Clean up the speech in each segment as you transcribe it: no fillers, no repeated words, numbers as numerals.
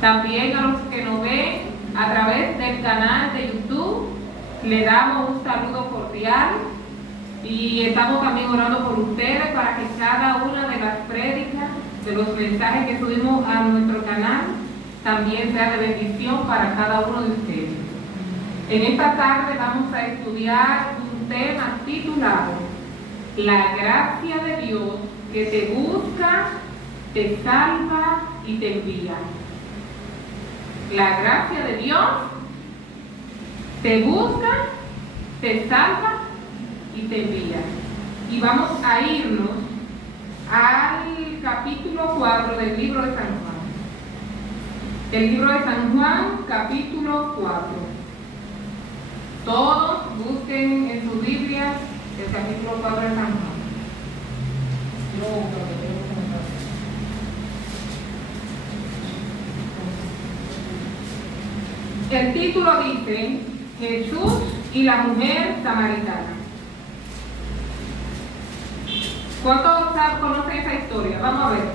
También a los que nos ven a través del canal de YouTube, le damos un saludo cordial y estamos también orando por ustedes para que cada una de las prédicas, de los mensajes que subimos a nuestro canal, también sea de bendición para cada uno de ustedes. En esta tarde vamos a estudiar un tema titulado La gracia de Dios que te busca, te salva y te envía. La gracia de Dios te busca, te salva y te envía. Y vamos a irnos al capítulo 4 del libro de San Juan. El libro de San Juan, capítulo 4. Todos busquen en su Biblia el capítulo 4 de San Juan. El título dice Jesús y la mujer samaritana. ¿Cuántos conocen esa historia? Vamos a ver.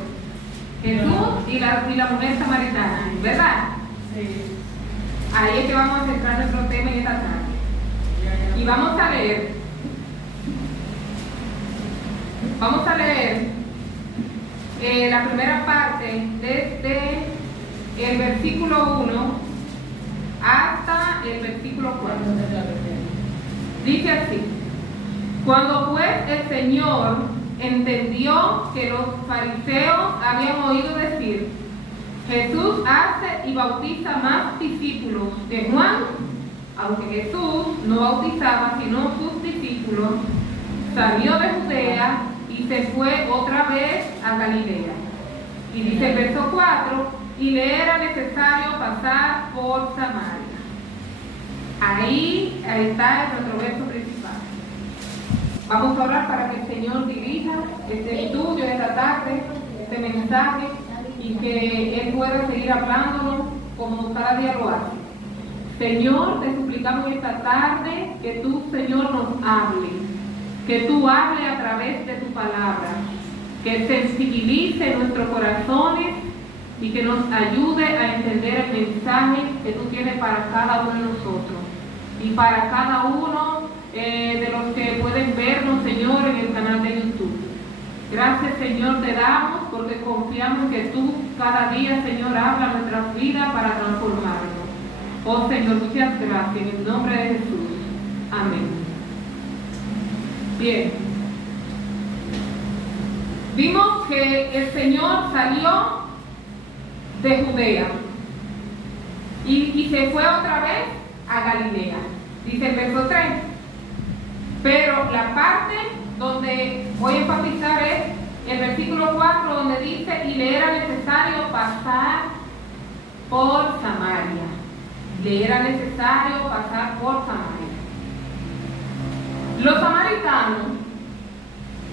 Jesús y la mujer samaritana, ¿verdad? Sí. Ahí es que vamos a centrar nuestro tema en esta tarde. Y vamos a leer la primera parte desde el versículo 1 hasta el versículo 4. Dice así: Cuando pues el Señor entendió que los fariseos habían oído decir, Jesús hace y bautiza más discípulos que Juan, aunque Jesús no bautizaba sino sus discípulos, salió de Judea y se fue otra vez a Galilea. Y dice el verso 4, y le era necesario pasar por Samaria. Ahí está nuestro verso principal. Vamos a orar para que el Señor dirija este estudio de esta tarde, este mensaje, y que Él pueda seguir hablándonos como cada día lo hace. Señor, te suplicamos esta tarde que tú, Señor, nos hable, que tú hables a través de tu palabra, que sensibilice nuestros corazones y que nos ayude a entender el mensaje que tú tienes para cada uno de nosotros y para cada uno de los que pueden vernos, Señor, en el canal de YouTube. Gracias, Señor, te damos porque confiamos que tú cada día, Señor, hablas nuestras vidas para transformarnos. Oh, Señor, muchas gracias en el nombre de Jesús. Amén. Bien. Vimos que el Señor salió de Judea y se fue otra vez a Galilea. Dice el verso 3. Pero la parte donde voy a enfatizar es el versículo 4, donde dice, y le era necesario pasar por Samaria. Le era necesario pasar por Samaria. Los samaritanos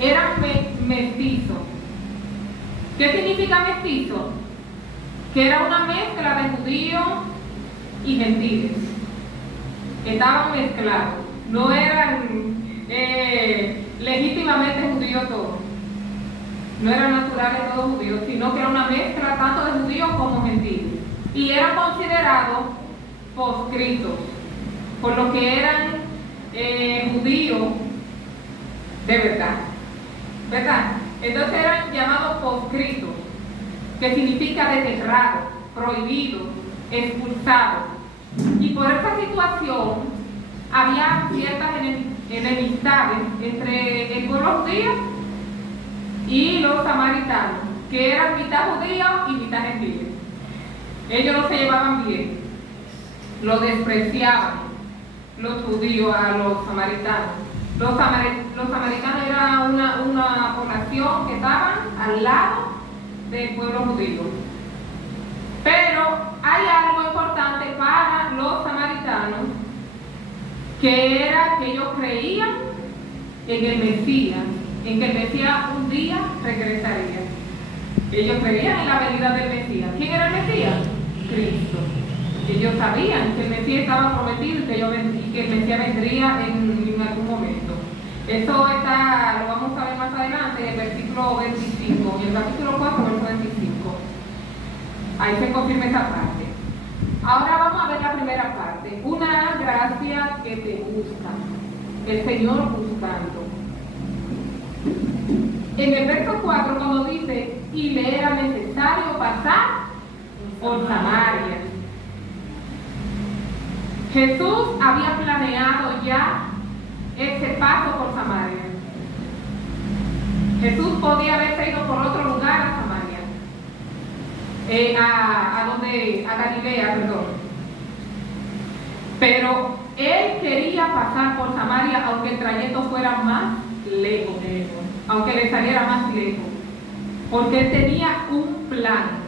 eran mestizos. ¿Qué significa mestizo? Que era una mezcla de judíos y gentiles. Estaban mezclados. No eran legítimamente judíos todos. No eran naturales todos judíos, sino que era una mezcla tanto de judíos como gentiles. Y eran considerados proscritos, por lo que eran judíos de verdad. ¿Verdad? Entonces eran llamados proscritos, que significa desterrado, prohibido, expulsado. Y por esta situación había ciertas enemistades entre el pueblo judío y los samaritanos, que eran mitad judíos y mitad gentiles. Ellos no se llevaban bien, lo despreciaban los judíos a los samaritanos. Los samaritanos eran una población que estaban al lado del pueblo judío. Pero hay algo importante para los samaritanos, que era que ellos creían en el Mesías, en que el Mesías un día regresaría. Ellos creían en la venida del Mesías. ¿Quién era el Mesías? Cristo. Ellos sabían que el Mesías estaba prometido y que el Mesías vendría en algún momento. Eso lo vamos a ver más adelante en el versículo 25, en el capítulo 4, verso 25. Ahí se confirma esa parte. Ahora vamos a ver la primera parte. Una gracia que te gusta. El Señor buscando. En el verso 4, cuando dice, y le era necesario pasar por Samaria. Jesús había planeado ya ese paso por Samaria. Jesús podía haberse ido por otro lugar a Samaria, a Galilea, perdón. Pero él quería pasar por Samaria, aunque el trayecto fuera más lejos, aunque le saliera más lejos, porque él tenía un plan.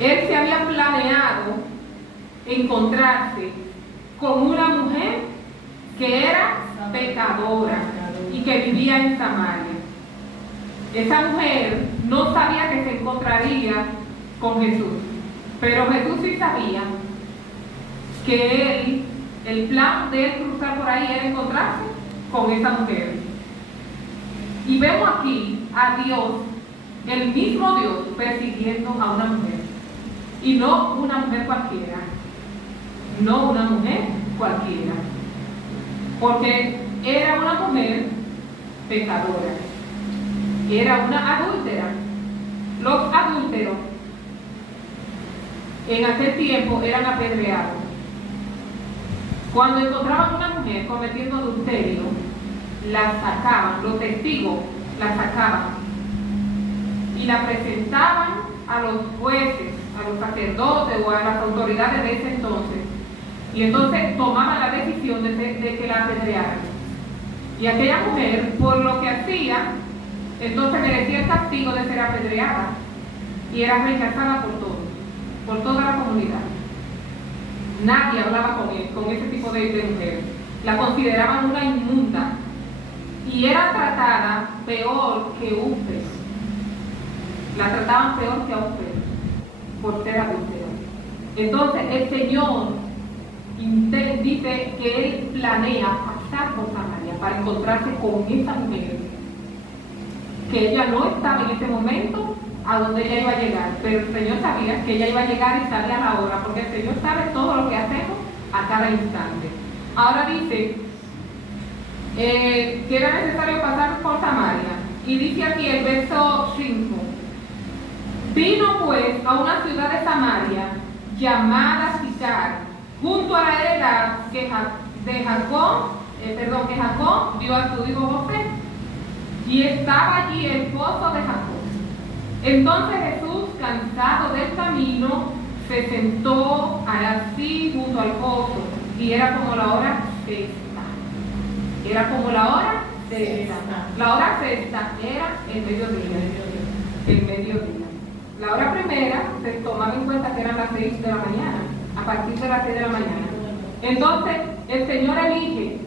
Él se había planeado encontrarse con una mujer que era pecadora y que vivía en Samaria. Esa mujer no sabía que se encontraría con Jesús, pero Jesús sí sabía que el plan de él cruzar por ahí era encontrarse con esa mujer. Y vemos aquí a Dios, el mismo Dios, persiguiendo a una mujer. Y no una mujer cualquiera. No una mujer cualquiera. Porque era una mujer pecadora. Era una adúltera. Los adúlteros en aquel tiempo eran apedreados. Cuando encontraban una mujer cometiendo adulterio, la sacaban, los testigos la sacaban y la presentaban a los jueces, a los sacerdotes o a las autoridades de ese entonces, y entonces tomaban la decisión de que la apedrearan. Y aquella mujer, por lo que hacía, entonces merecía el castigo de ser apedreada y era rechazada por toda la comunidad. Nadie hablaba con ese tipo de mujer. La consideraban una inmunda y era tratada peor que un pez. La trataban peor que a un pez por ser adúltera. Entonces el Señor dice que Él planea pasar por Samaria para encontrarse con esa mujer, que ella no estaba en ese momento a donde ella iba a llegar, pero el Señor sabía que ella iba a llegar y sabía la hora, porque el Señor sabe todo lo que hacemos a cada instante. Ahora dice que era necesario pasar por Samaria, y dice aquí el verso 5: vino pues a una ciudad de Samaria llamada Sicar, junto a la heredad que Jacob dio a su hijo José, y estaba allí el pozo de Jacob. Entonces Jesús, cansado del camino, se sentó así junto al pozo, y era como la hora sexta. Era como la hora sexta. La hora sexta era el mediodía. El mediodía. La hora primera se tomaba en cuenta que eran las 6 de la mañana, a partir de las 6 de la mañana. Entonces, el Señor elige.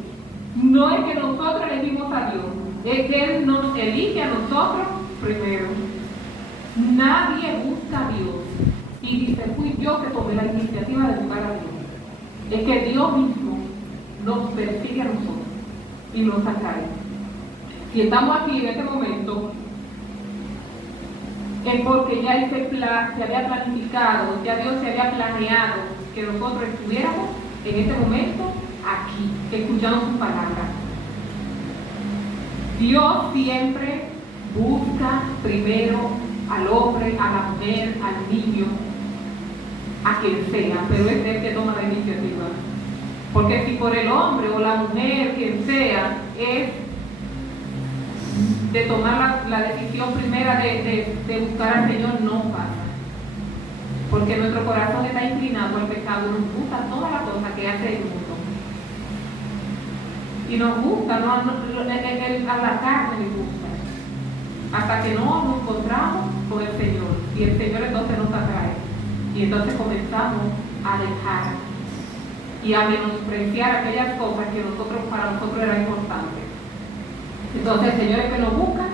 No es que nosotros elegimos a Dios, es que Él nos elige a nosotros primero. Nadie busca a Dios y dice, fui yo que tomé la iniciativa de buscar a Dios. Es que Dios mismo nos persigue a nosotros y nos saca. Si estamos aquí en este momento, es porque ya Él se había planificado, ya Dios se había planeado que nosotros estuviéramos en este momento aquí, escuchando su palabra. Dios siempre busca primero al hombre, a la mujer, al niño, a quien sea, pero es Él que toma la iniciativa. Porque si por el hombre o la mujer, quien sea, es de tomar la decisión primera de buscar al Señor, no pasa. Porque nuestro corazón está inclinado al pecado, nos gusta todas las cosas que hace el mundo. Y nos gusta, a la carne le gusta. Hasta que no nos encontramos con el Señor. Y el Señor entonces nos atrae. Y entonces comenzamos a dejar y a menospreciar aquellas cosas que para nosotros eran importantes. Entonces el Señor es que nos busca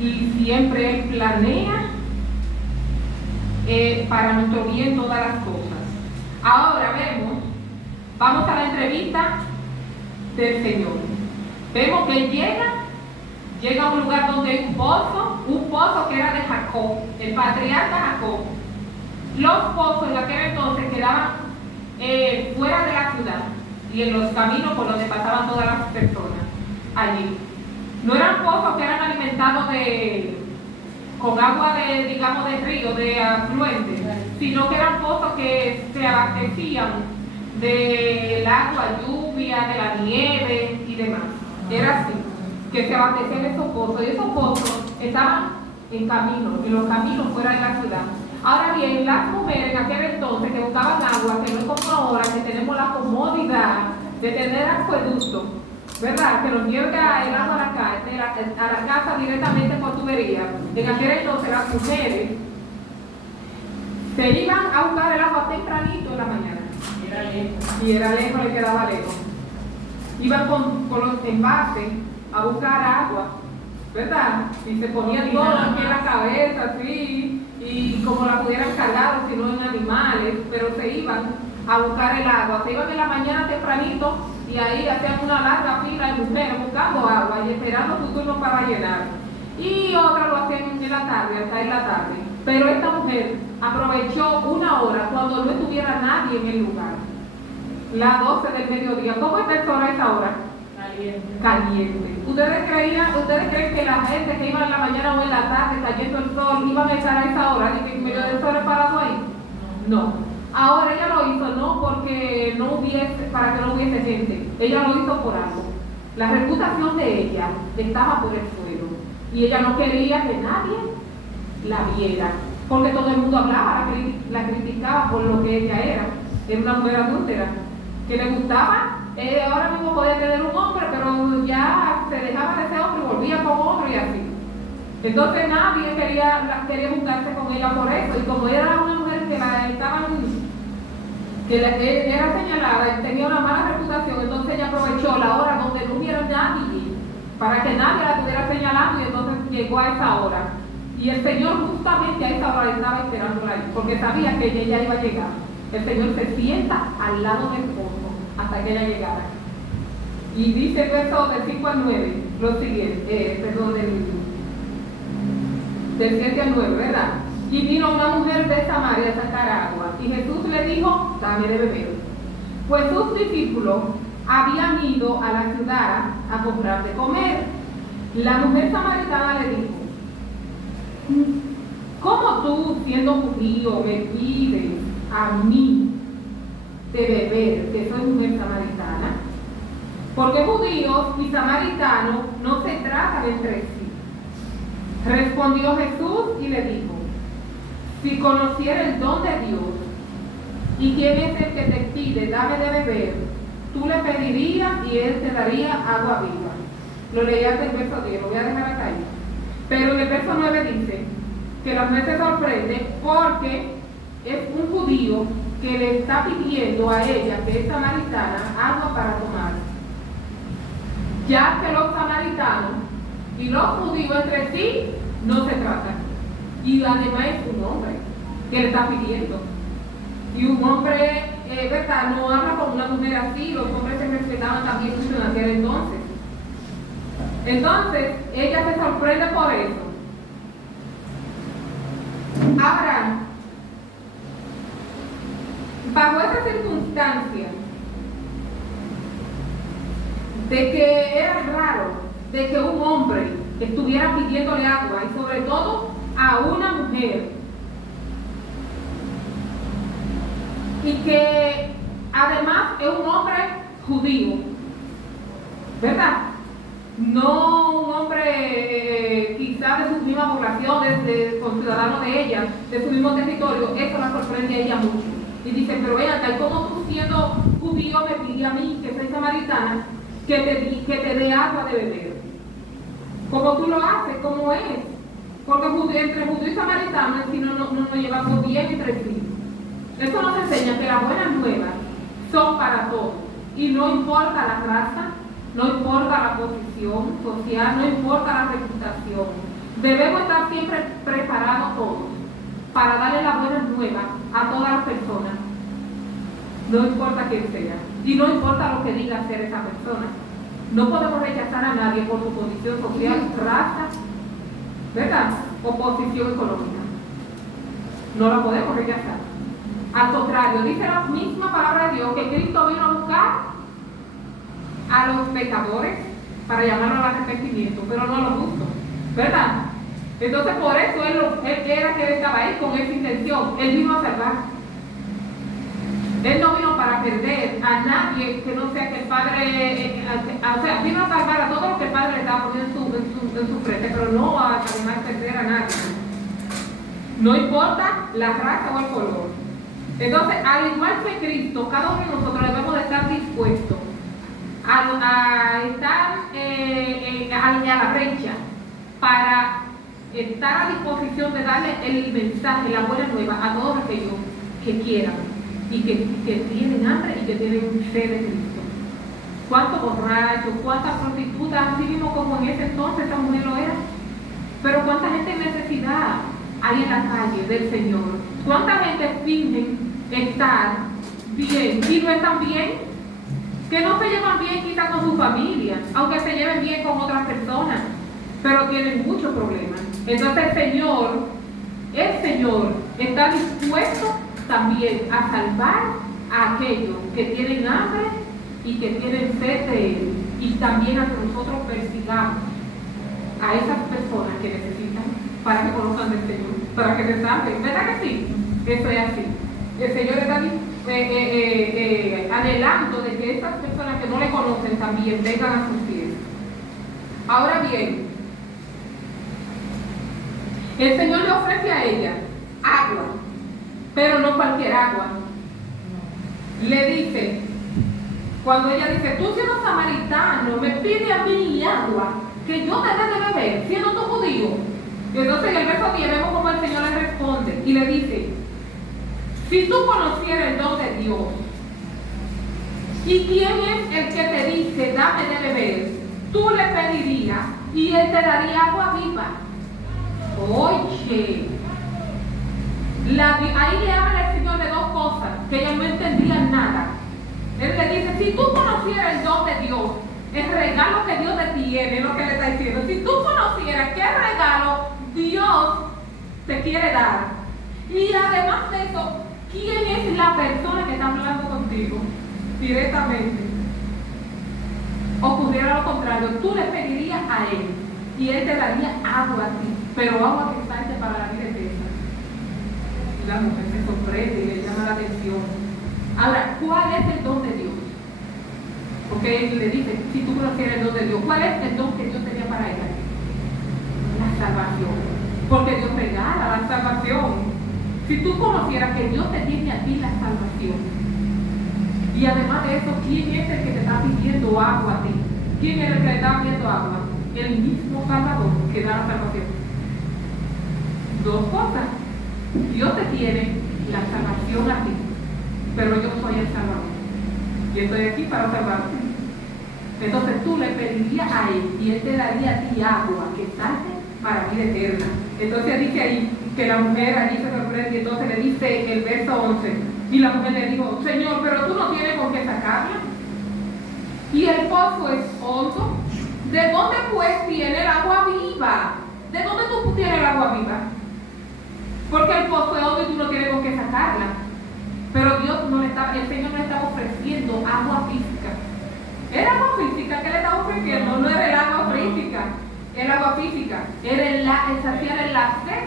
y siempre Él planea para nuestro bien todas las cosas. Ahora vamos a la entrevista del Señor. Vemos que Él llega a un lugar donde hay un pozo, un pozo que era de Jacob, el patriarca Jacob. Los pozos en aquel entonces quedaban fuera de la ciudad y en los caminos por donde pasaban todas las personas allí. No eran pozos que eran alimentados con agua de río, de afluente, sino que eran pozos que se abastecían del agua, lluvia, de la nieve y demás. Era así, que se abastecían esos pozos, y esos pozos estaban en los caminos fuera de la ciudad. Ahora bien, las mujeres en aquel entonces que buscaban agua, que no es como ahora, que tenemos la comodidad de tener acueductos, ¿verdad? Que nos llega el agua a la casa directamente por tubería. En aquel entonces las mujeres se iban a buscar el agua tempranito en la mañana. Y era lejos, le quedaba lejos. Iban con los envases a buscar agua, ¿verdad? Y se ponían todo aquí en la cabeza, así, y como la pudieran cargar, si no en animales, pero se iban a buscar el agua. Se iban en la mañana tempranito y ahí hacían una larga fila de mujeres buscando agua y esperando su turno para llenar. Y otras lo hacían en la tarde, hasta en la tarde. Pero esta mujer aprovechó una hora cuando no estuviera nadie en el lugar. Las 12 del mediodía. ¿Cómo está el sol a esa hora? Caliente. ¿Ustedes creen que la gente que iba en la mañana o en la tarde cayendo el sol iban a echar a esa hora y que en medio del sol es parado ahí? No. Ahora ella lo hizo no porque para que no hubiese gente. Ella lo hizo por algo. La reputación de ella estaba por el suelo y ella no quería que nadie la viera, porque todo el mundo hablaba, la criticaba por lo que ella era. Era una mujer adúltera que le gustaba. Ahora mismo podía tener un hombre, pero ya se dejaba de ese hombre y volvía con otro y así. Entonces nadie quería juntarse con ella por eso. Y como ella era una mujer que era señalada y tenía una mala reputación, entonces ella aprovechó la hora donde no hubiera nadie para que nadie la estuviera señalando, y entonces llegó a esa hora. Y el Señor justamente a esa hora estaba esperándola ahí, porque sabía que ella iba a llegar. El Señor se sienta al lado del pozo hasta que ella llegara. Y dice el verso del 5 al 9, lo siguiente, del 7 al 9, ¿verdad? Y vino una mujer de Samaria a sacar agua, y Jesús le dijo, dame de beber. Pues sus discípulos habían ido a la ciudad a comprar de comer. La mujer samaritana le dijo, ¿cómo tú, siendo judío, me pides a mí de beber, que soy mujer samaritana? Porque judíos y samaritanos no se tratan entre sí. Respondió Jesús y le dijo, si conociera el don de Dios y quién es el que te pide, dame de beber, tú le pedirías y él te daría agua viva. Lo leí hasta el verso 10, lo voy a dejar acá ahí. Pero en el verso 9 dice que la mujer se sorprende porque es un judío que le está pidiendo a ella, que es samaritana, agua para tomar. Ya que los samaritanos y los judíos entre sí no se tratan. Y además es un hombre que le está pidiendo. Y un hombre, ¿verdad?, no habla con una mujer así. Los hombres se respetaban también mucho en aquel entonces. Entonces, ella se sorprende por eso. Ahora, bajo esa circunstancia de que era raro de que un hombre estuviera pidiéndole agua, y sobre todo a una mujer, y que además es un hombre judío, ¿verdad? No un hombre quizás de su misma población, con ciudadanos de ella, de su mismo territorio. Eso la sorprende a ella mucho. Y dice, pero ven acá, ¿cómo tú, siendo judío, me pides a mí, que soy samaritana, que te dé agua de beber? ¿Cómo tú lo haces? ¿Cómo es? Porque entre judío y samaritano, si no nos llevamos bien entre sí. Esto nos enseña que las buenas nuevas son para todos. Y no importa la raza, no importa la posición social, no importa la reputación. Debemos estar siempre preparados todos para darle las buenas nuevas a todas las personas. No importa quién sea. Y no importa lo que diga ser esa persona. No podemos rechazar a nadie por su condición social, raza ¿verdad? Oposición económica. No la podemos rechazar. Al contrario, dice la misma palabra de Dios que Cristo vino a buscar a los pecadores para llamarlos al arrepentimiento, pero no a los justos, ¿verdad? Entonces por eso él era que él estaba ahí con esa intención. Él vino a salvar. Él no vino para perder a nadie que no sea que el Padre, o sea, vino a salvar a todos los que el Padre le estaba poniendo en su frente, pero no a además perder a nadie. No importa la raza o el color. Entonces, al igual que Cristo, cada uno de nosotros debemos de estar dispuestos a estar a la brecha para estar a disposición de darle el mensaje, la buena nueva a todos aquellos que quieran y que tienen hambre y que tienen sed de Cristo. ¿Cuántos borrachos, cuántas prostitutas, así mismo como en ese entonces esa mujer lo era? Pero cuánta gente en necesidad hay en la calle del Señor. ¿Cuánta gente finge estar bien y no están bien? Que no se llevan bien quizás con su familia, aunque se lleven bien con otras personas, pero tienen muchos problemas. Entonces el Señor está dispuesto también a salvar a aquellos que tienen hambre y que tienen sed de Él, y también a que nosotros persigamos a esas personas que necesitan para que conozcan del Señor, para que se salven. ¿Verdad que sí? Eso es así. El Señor está anhelando de que esas personas que no le conocen también vengan a sus pies. Ahora bien, el Señor le ofrece a ella agua, pero no cualquier agua. Le dice, cuando ella dice, tú siendo samaritano, me pide a mí agua, que yo te dé de beber, siendo tú judío. Y entonces en el verso 10 vemos como el Señor le responde y le dice, si tú conocieras el don de Dios, ¿y quién es el que te dice, dame de beber? Tú le pedirías y Él te daría agua viva. Oye, ahí le habla el Señor de dos cosas que ellos no entendían nada. Él le dice, si tú conocieras el don de Dios, el regalo que Dios te tiene, es lo que le está diciendo. Si tú conocieras qué regalo Dios te quiere dar, y además de eso, ¿quién es la persona que está hablando contigo directamente? Ocurriera lo contrario, tú le pedirías a Él y Él te daría agua a ti, pero agua que salte para la vida eterna. La mujer se sorprende y le llama la atención. Ahora, ¿cuál es el don de Dios? Porque Él le dice, si tú conocieras el don de Dios, ¿cuál es el don que Dios tenía para ella? La salvación. Porque Dios regala la salvación. Si tú conocieras que Dios te tiene a ti la salvación, y además de eso, ¿quién es el que te está pidiendo agua a ti? ¿Quién es el que te está pidiendo agua? El mismo Salvador que da la salvación. Dos cosas. Dios te tiene la salvación a ti, pero yo soy el Salvador. Y estoy aquí para salvarte. Entonces tú le pedirías a Él y Él te daría a ti agua que salte para vida eterna. Entonces dice ahí que la mujer allí se sorprende, y entonces le dice el verso 11, y la mujer le dijo, Señor, pero tú no tienes con qué sacarla, y el pozo es hondo. ¿De dónde pues viene el agua viva? ¿De dónde tú tienes el agua viva? Porque el pozo es hondo y tú no tienes con qué sacarla. Pero el Señor no le estaba ofreciendo agua física. Era agua física que le estaba ofreciendo, no era el agua física. El agua física era el saciar el sed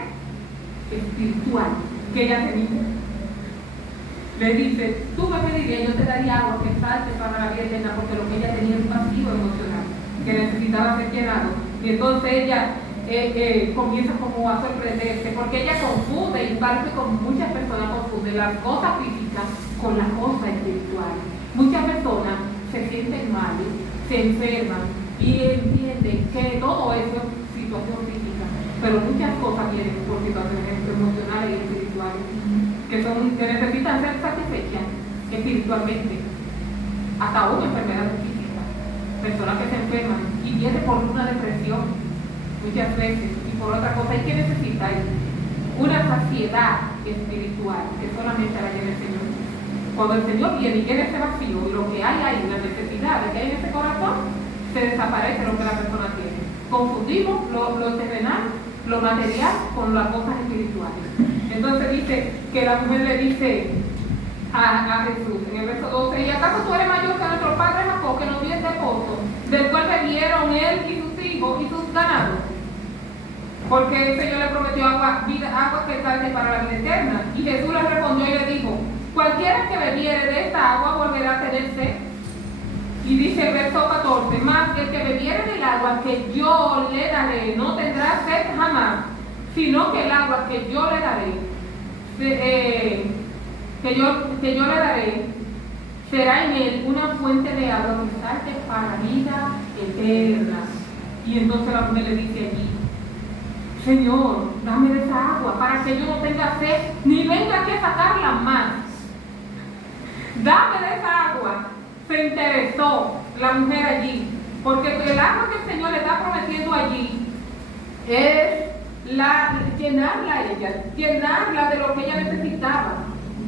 espiritual que ella tenía. Le dice, tú me pedirías, yo te daría agua que salte para la vida eterna, porque lo que ella tenía es un vacío emocional que necesitaba ser llenado. Y entonces ella comienza como a sorprenderse, porque ella confunde, y parece que muchas personas confunden las cosas físicas con las cosas espirituales. Muchas personas se sienten mal, se enferman y entienden que todo eso es situación física, pero muchas cosas vienen por situaciones emocionales y espirituales que necesitan ser satisfechas espiritualmente, hasta aún enfermedades físicas, personas que se enferman y vienen por una depresión muchas veces y por otra cosa. ¿Y qué necesitan? Una saciedad espiritual que solamente la llena el Señor. Cuando el Señor viene y llena ese vacío y lo que hay ahí, la necesidad que hay en ese corazón, se desaparece lo que la persona tiene. Confundimos lo terrenal lo material con las cosas espirituales. Entonces dice que la mujer le dice a Jesús en el verso 12: ¿y acaso tú eres mayor que nuestro padre Jacob, que nos dio este pozo, del cual bebieron él y sus hijos y sus ganados? Porque el Señor le prometió agua que salte para la vida eterna. Y Jesús le respondió y le dijo: cualquiera que bebiere de esta agua volverá a tener sed. Y dice el verso 14: mas el que bebiere del agua que yo le daré no tendrá sed jamás, sino que el agua que yo le daré, que yo le daré, será en él una fuente de agua que salte para vida eterna. Y entonces la mujer le dice allí: Señor, dame de esa agua para que yo no tenga sed, ni venga aquí a sacarla más. Dame de esa agua. Se interesó la mujer allí, porque el agua que el Señor le está prometiendo allí es llenarla a ella, llenarla de lo que ella necesitaba,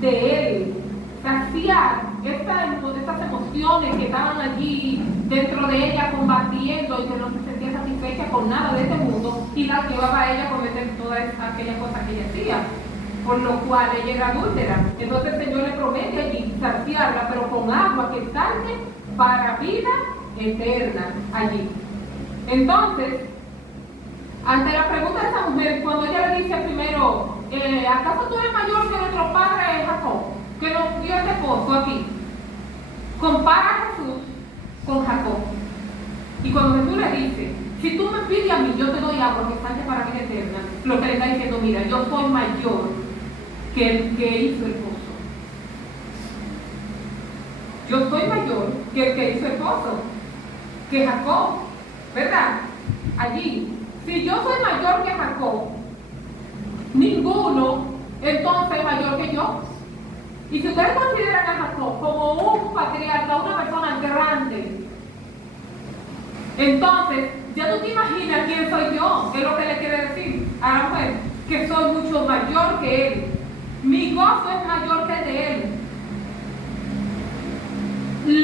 de Él, saciar estas emociones que estaban allí dentro de ella combatiendo y que no se sentía satisfecha con nada de este mundo, y la llevaba a ella a cometer todas aquellas cosas que ella hacía, por lo cual ella era adúltera. Entonces el Señor le promete allí saciarla, pero con agua que salte para vida eterna allí. Entonces, ante la pregunta de esa mujer, cuando ella le dice primero: ¿acaso tú eres mayor que nuestro padre Jacob, que nos dio este pozo aquí? Compara a Jesús con Jacob. Y cuando Jesús le dice: si tú me pides a mí, yo te doy agua que salte para vida eterna, lo que le está diciendo: mira, yo soy mayor que el que hizo el pozo. Yo soy mayor que el que hizo el pozo, que Jacob, ¿verdad? Allí. Si yo soy mayor que Jacob, ninguno entonces es mayor que yo. Y si ustedes consideran a Jacob como un patriarca, una persona grande, entonces ya tú te imaginas quién soy yo, qué es lo que le quiere decir a la mujer, que soy mucho mayor que él. Mi gozo es mayor que el de él.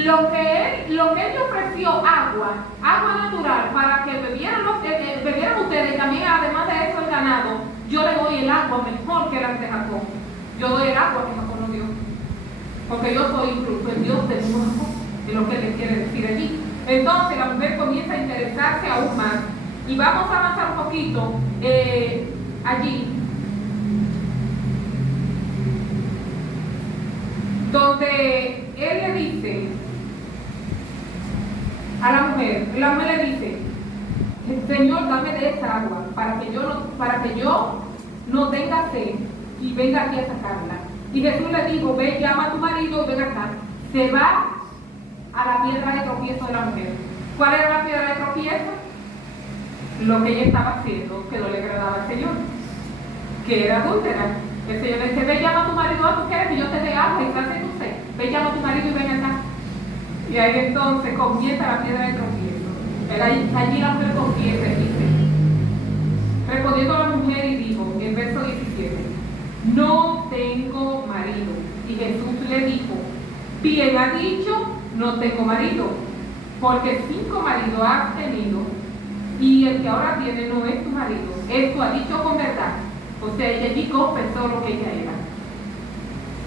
Lo que él le ofreció, agua natural, para que bebieran ustedes, también además de eso el ganado, yo le doy el agua mejor que la de Jacob. Yo doy el agua que Jacob no dio, porque yo soy incluso el Dios del mismo Jacob, es lo que le quiere decir allí. Entonces la mujer comienza a interesarse aún más, y vamos a avanzar un poquito allí, donde él le dice a la mujer le dice: Señor, dame de esa agua para que yo no tenga sed y venga aquí a sacarla. Y Jesús le dijo: ve, llama a tu marido y ven acá. Se va a la piedra de tropiezo de la mujer. ¿Cuál era la piedra de tropiezo? Lo que ella estaba haciendo que no le agradaba al Señor, que era adúltera. El Señor le dice: ve, llama a tu marido, tú quieres que yo te dé agua y sacie tu sed. Ve, llama a tu marido y ven acá. Y ahí entonces comienza la piedra de tropiezo. Allí la mujer confiesa y dice: respondiendo a la mujer y dijo, en verso 17: no tengo marido. Y Jesús le dijo: bien ha dicho, no tengo marido, porque 5 maridos has tenido, y el que ahora tiene no es tu marido. Esto ha dicho con verdad. O sea, ella allí confesó lo que ella era.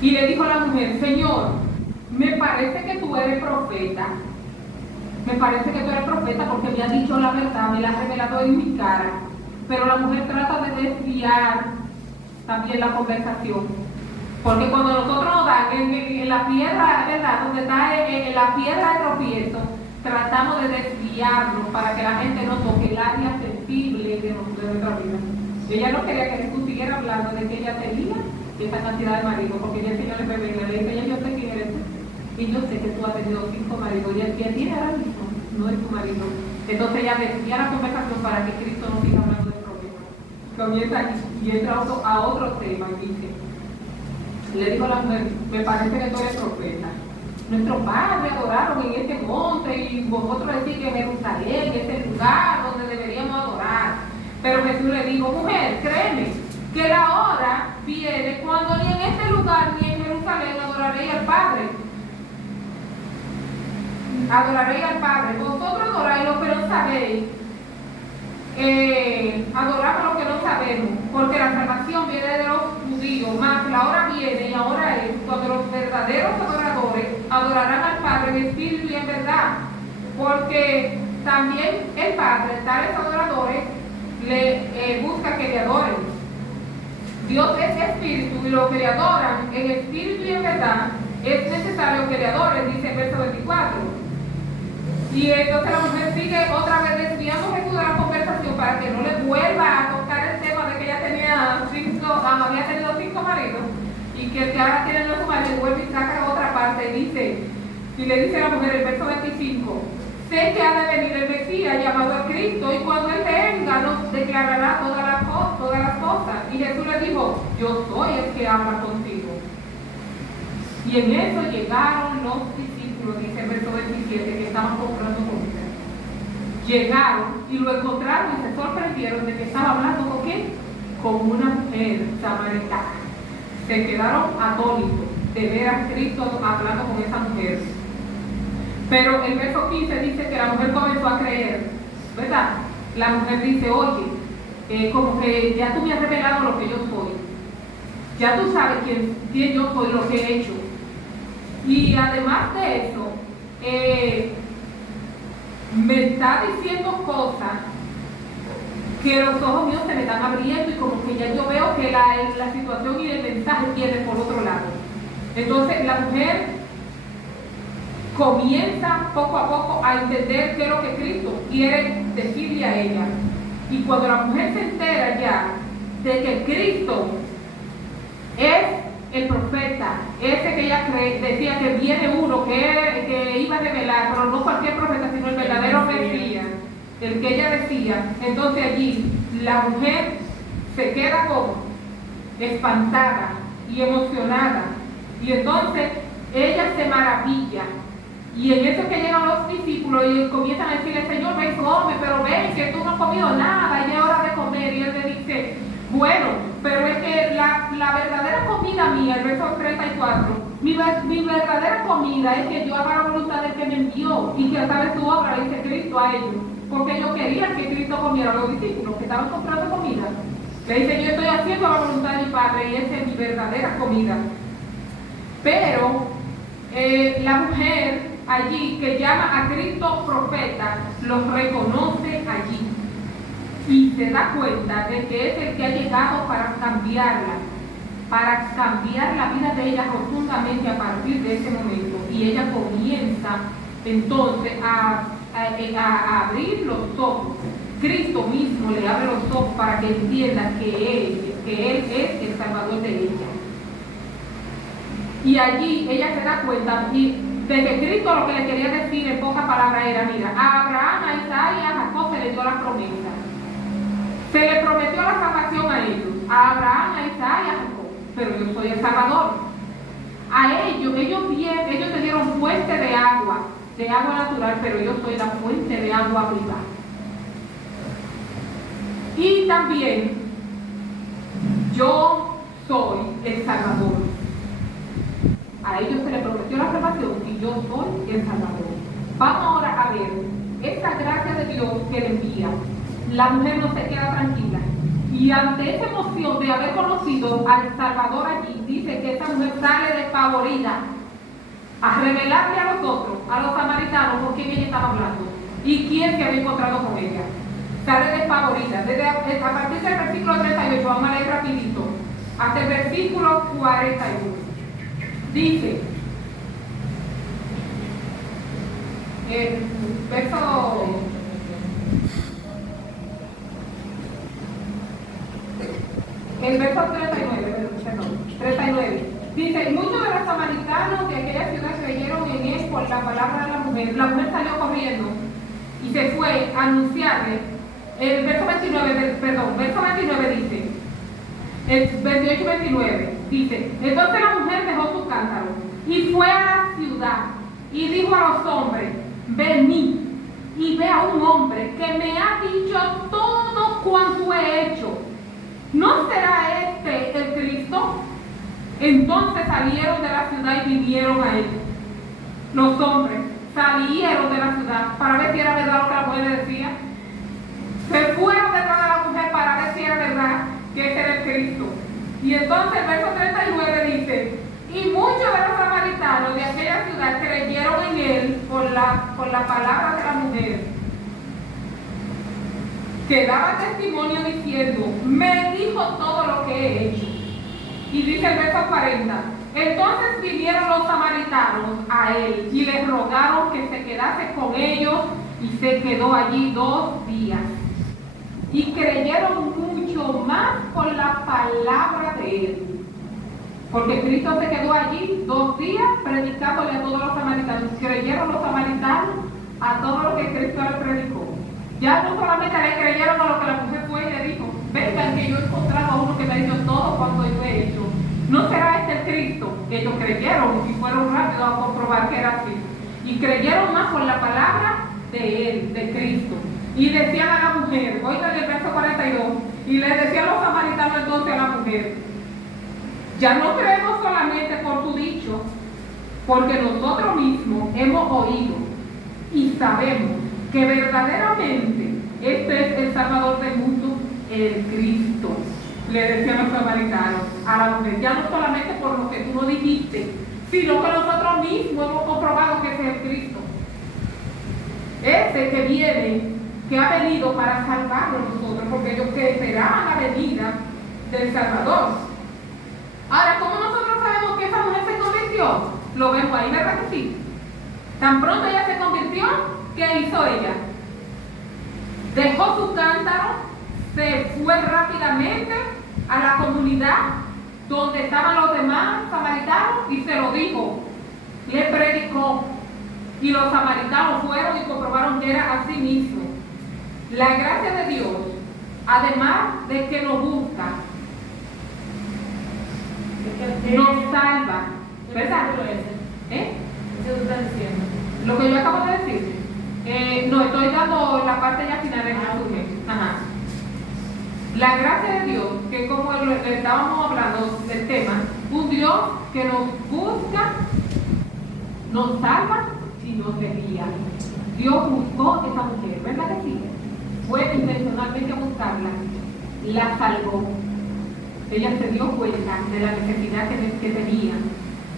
Y le dijo a la mujer: Señor, me parece que tú eres profeta. Me parece que tú eres profeta porque me has dicho la verdad, me la has revelado en mi cara. Pero la mujer trata de desviar también la conversación. Porque cuando nosotros nos dan en la piedra, ¿verdad?, donde está en la piedra de tropiezo, tratamos de desviarnos para que la gente no toque el área sensible de nuestra vida. Ella no quería que Jesús siguiera hablando de que ella tenía esa cantidad de maridos, porque ya el Señor le revela, le dice: yo sé quién eres tú, y yo sé que tú has tenido 5 maridos, y el que tiene ahora mismo no es tu marido. Entonces ella desvía la conversación para que Cristo no siga hablando del problema. Comienza y entra a otro tema y dice: le dijo a la mujer: me parece que tú eres profeta. Nuestros padres adoraron en este monte, y vosotros decís que en Jerusalén es el lugar donde deberíamos adorar. Pero Jesús le dijo: mujer, créeme, que la hora viene cuando ni en este lugar ni en Jerusalén adoraréis al Padre. Adoraréis al Padre. Vosotros adoráis, pero sabéis adoramos lo que no sabemos, porque la salvación viene de los judíos, más la hora viene y ahora es cuando los verdaderos adoradores adorarán al Padre en espíritu y en verdad, porque también el Padre, tales adoradores, le busca que le adoren. Dios es espíritu y los que le adoran en espíritu y en verdad es necesario que le adoren, dice el verso 24. Y entonces la mujer sigue otra vez desviando Jesús de la conversación para que no le vuelva a tocar el tema de que ella había tenido 5 maridos y que el que ahora tiene 9 maridos vuelve y saca otra parte y le dice a la mujer el verso 25: sé que ha de venir el Mesías llamado el Cristo, y cuando Él venga nos declarará todas las cosas. Y Jesús le dijo: yo soy el que habla contigo. Y en eso llegaron los discípulos, dice el verso 27, que estaban comprando comida. Llegaron y lo encontraron y se sorprendieron de que estaba hablando con ¿quién? Con una mujer samaritana. Se quedaron atónitos de ver a Cristo hablando con esa mujer. Pero el verso 15 dice que la mujer comenzó a creer, ¿verdad? La mujer dice: oye, como que ya tú me has revelado lo que yo soy. Ya tú sabes quién yo soy, lo que he hecho. Y además de eso, me está diciendo cosas que los ojos míos se me están abriendo y como que ya yo veo que la situación y el mensaje viene por otro lado. Entonces la mujer comienza poco a poco a entender qué es lo que Cristo quiere decirle a ella. Y cuando la mujer se entera ya de que Cristo es el profeta, ese que ella decía que viene uno que iba a revelar, pero no cualquier profeta, sino el verdadero Mesías, el que ella decía, entonces allí la mujer se queda como espantada y emocionada. Y entonces ella se maravilla. Y en eso que llegan los discípulos y comienzan a decirle: Señor, ven, come, pero ven, que tú no has comido nada, y es hora de comer. Y él le dice: bueno, pero es que la verdadera comida mía, el verso 34, mi verdadera comida es que yo haga la voluntad del que me envió y que acabe su obra, dice Cristo a ellos. Porque ellos querían que Cristo comiera, los discípulos que estaban comprando comida. Le dice: yo estoy haciendo la voluntad de mi Padre y esa es mi verdadera comida. Pero la mujer allí que llama a Cristo profeta, los reconoce allí y se da cuenta de que es el que ha llegado para cambiar la vida de ella rotundamente a partir de ese momento. Y ella comienza entonces a abrir los ojos. Cristo mismo le abre los ojos para que entienda que Él es el Salvador de ella. Y allí ella se da cuenta de que Cristo lo que le quería decir en pocas palabras era: mira, a Abraham, a Isaac y a Jacob se le dio la promesa. Se le prometió la salvación a ellos, a Abraham, a Isaac y a Jacob, pero yo soy el Salvador. A ellos te dieron fuente de agua natural, pero yo soy la fuente de agua viva. Y también yo soy el Salvador. A ellos se les prometió la salvación y yo soy el Salvador. Vamos ahora a ver esta gracia de Dios que le envía. La mujer no se queda tranquila. Y ante esa emoción de haber conocido al Salvador allí, dice que esta mujer sale despavorida a revelarle a los otros, a los samaritanos, con quién ella estaba hablando y quién se había encontrado con ella. Sale despavorida. A partir del versículo 38, vamos a leer rapidito, hasta el versículo 41. Dice, el verso 39, dice: muchos de los samaritanos de aquella ciudad creyeron en él por la palabra de la mujer. La mujer salió corriendo y se fue a anunciarle. El verso 29 dice, el 28 y 29 dice: entonces la mujer dejó su cántaro y fue a la ciudad y dijo a los hombres: venid y ve a un hombre que me ha dicho todo cuanto he hecho. ¿No será este el Cristo? Entonces salieron de la ciudad y vinieron a él. Los hombres salieron de la ciudad para ver si era verdad lo que la mujer le decía. Se fueron detrás de la mujer para ver si era verdad que ese era el Cristo. Y entonces el verso 39 dice: y muchos de los samaritanos de aquella ciudad creyeron en él por la palabra de la mujer, que daba testimonio diciendo: me dijo todo lo que he hecho. Y dice el verso 40: entonces vinieron los samaritanos a él y le rogaron que se quedase con ellos, y se quedó allí 2 días. Y creyeron mucho más por la palabra de él, porque Cristo se quedó allí 2 días predicándole a todos los samaritanos. Creyeron los samaritanos a todo lo que Cristo le predicó. Ya no solamente le creyeron a lo que la mujer fue y le dijo: vengan que yo he encontrado a uno que me ha dicho todo cuanto yo he hecho. ¿No será este el Cristo? Ellos creyeron y fueron rápidos a comprobar que era así. Y creyeron más por la palabra de él, de Cristo. Y decían a la mujer, oigan el verso 42, y le decían los samaritanos entonces a la mujer: ya no creemos solamente por tu dicho, porque nosotros mismos hemos oído y sabemos que verdaderamente este es el Salvador del mundo, el Cristo. Le decían los samaritanos a la mujer: ya no solamente por lo que tú no dijiste, sino que nosotros mismos hemos comprobado que ese es el Cristo. Ese que viene, que ha venido para salvarnos nosotros, porque ellos que esperaban la venida del Salvador. Ahora, ¿cómo nosotros sabemos que esa mujer se convirtió? Lo vemos ahí, ¿verdad que sí? Tan pronto ella se convirtió, ¿qué hizo ella? Dejó su cántaro, se fue rápidamente a la comunidad donde estaban los demás samaritanos y se lo dijo, le predicó. Y los samaritanos fueron y comprobaron que era así mismo. La gracia de Dios, además de que nos busca, nos salva, ¿verdad? Lo que yo acabo de decir, no estoy dando la parte ya final en resumen. La gracia de Dios, que como le estábamos hablando del tema, un Dios que nos busca, nos salva y nos desvía. Dios buscó a esa mujer, ¿verdad que sí? Fue intencionalmente a buscarla, la salvó. Ella se dio cuenta de la necesidad que tenía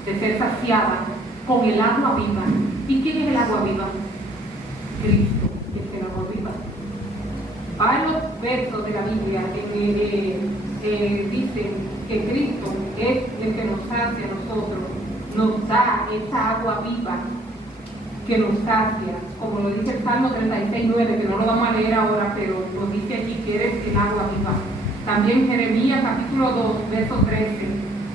de ser saciada con el agua viva. ¿Y quién es el agua viva? Cristo, que es el agua viva. Varios versos de la Biblia dicen que Cristo es el que nos sacia a nosotros, nos da esa agua viva que nos sacia, como lo dice el Salmo 36:9, que no lo vamos a leer ahora, pero lo dice aquí que eres el agua viva. También Jeremías capítulo 2, verso 13,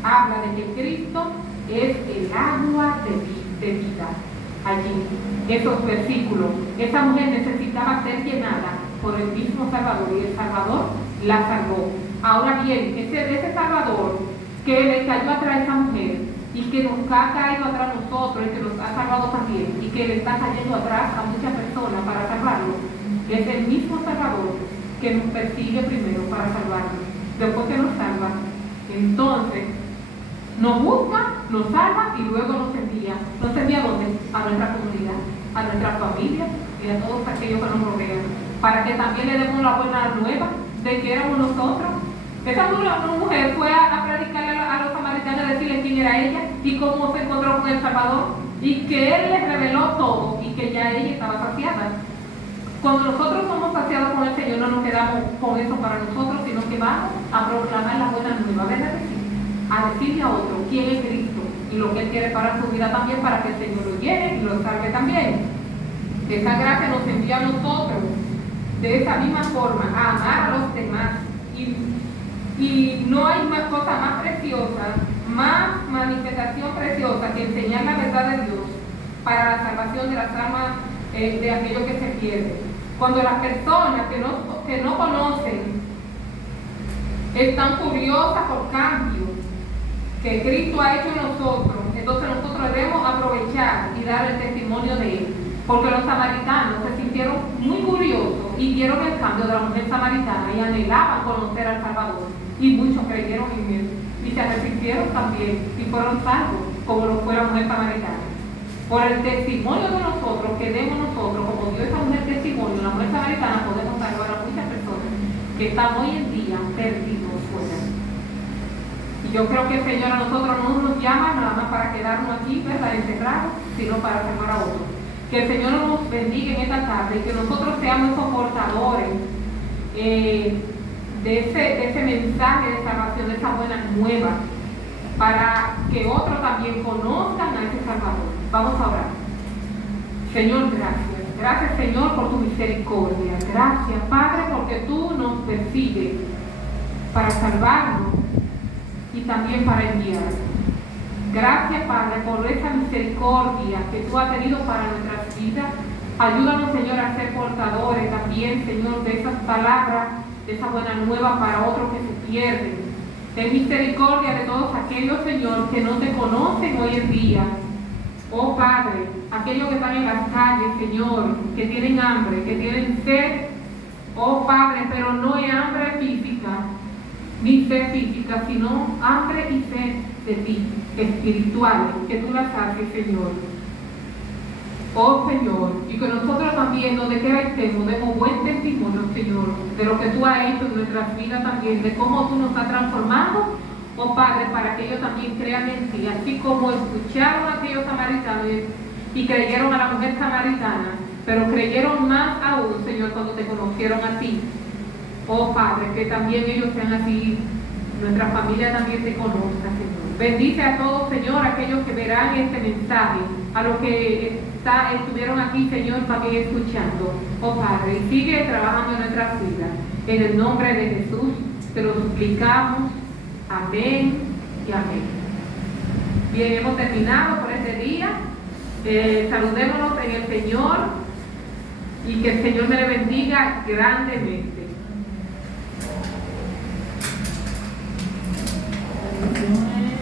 habla de que Cristo es el agua de vida. Allí, esos versículos, esa mujer necesitaba ser llenada por el mismo Salvador, y el Salvador la salvó. Ahora bien, ese Salvador que le cayó atrás a esa mujer, y que nos ha caído atrás a nosotros, y que nos ha salvado también, y que le está cayendo atrás a muchas personas para salvarlo, es el mismo Salvador que nos persigue primero para salvarnos. Después que nos salva, entonces nos busca, nos salva y luego nos envía. ¿Nos envía a dónde? A nuestra comunidad, a nuestra familia y a todos aquellos que nos rodean, para que también le demos la buena nueva de que éramos nosotros. Esa mujer fue a predicarle a los samaritanos, a decirles quién era ella y cómo se encontró con el Salvador, y que Él les reveló todo y que ya ella estaba saciada. Cuando nosotros somos saciados con el Señor, no nos quedamos con eso para nosotros, sino que vamos a proclamar la buena nueva, ¿verdad que sí? A decirle a otro quién es Cristo y lo que Él quiere para su vida también, para que el Señor lo llene y lo salve también. Esa gracia nos envía a nosotros de esa misma forma a amar a los demás, y no hay más cosa más preciosa, más manifestación preciosa que enseñar la verdad de Dios para la salvación de las almas de aquellos que se pierden. Cuando las personas que no conocen están curiosas por cambios que Cristo ha hecho en nosotros, entonces nosotros debemos aprovechar y dar el testimonio de Él. Porque los samaritanos se sintieron muy curiosos y vieron el cambio de la mujer samaritana y anhelaban conocer al Salvador. Y muchos creyeron en Él y se arrepintieron también y fueron salvos, como lo fue la mujer samaritana. Por el testimonio de nosotros, que demos nosotros, como dio esa mujer testimonio, la mujer samaritana, podemos salvar a muchas personas que están hoy en día perdidos fuera. Y yo creo que el Señor a nosotros no nos llama nada más para quedarnos aquí, ¿verdad?, encerrados, sino para salvar a otros. Que el Señor nos bendiga en esta tarde y que nosotros seamos esos portadores de ese mensaje de salvación, de esa buena nueva, para que otros también conozcan a ese Salvador. Vamos a orar. Señor, gracias. Gracias, Señor, por tu misericordia. Gracias, Padre, porque tú nos persigues para salvarnos y también para enviarnos. Gracias, Padre, por esa misericordia que tú has tenido para nuestras vidas. Ayúdanos, Señor, a ser portadores también, Señor, de esas palabras, de esa buena nueva para otros que se pierden. Ten misericordia de todos aquellos, Señor, que no te conocen hoy en día. Oh Padre, aquellos que están en las calles, Señor, que tienen hambre, que tienen sed. Oh Padre, pero no es hambre física, ni sed física, sino hambre y sed de ti, espirituales, que tú las haces, Señor. Oh Señor, y que nosotros también, donde quiera estemos, demos buen testimonio, Señor, de lo que tú has hecho en nuestras vidas también, de cómo tú nos estás transformando, oh Padre, para que ellos también crean en ti, así como escucharon a aquellos samaritanos y creyeron a la mujer samaritana, pero creyeron más aún, Señor, cuando te conocieron a ti. Oh Padre, que también ellos sean así, nuestra familia también te conozca, Señor. Bendice a todos, Señor, aquellos que verán este mensaje, a los que estuvieron aquí, Señor, para que escuchando. Oh Padre, y sigue trabajando en nuestras vidas. En el nombre de Jesús te lo suplicamos. Amén y amén. Bien, hemos terminado por este día. Saludémonos en el Señor y que el Señor me le bendiga grandemente. Amén.